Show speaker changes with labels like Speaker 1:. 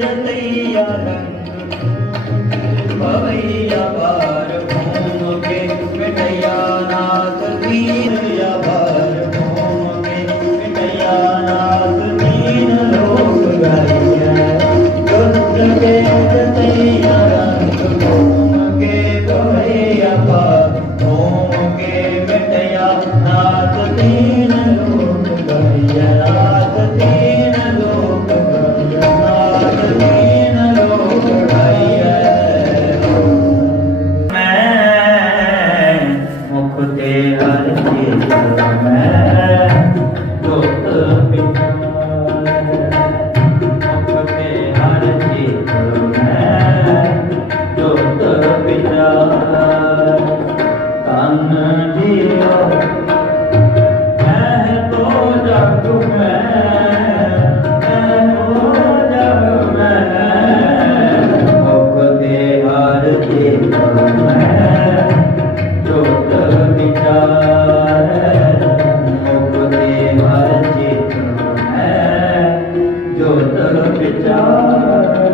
Speaker 1: જતૈયા રંગ ભવૈયા जो तो विचार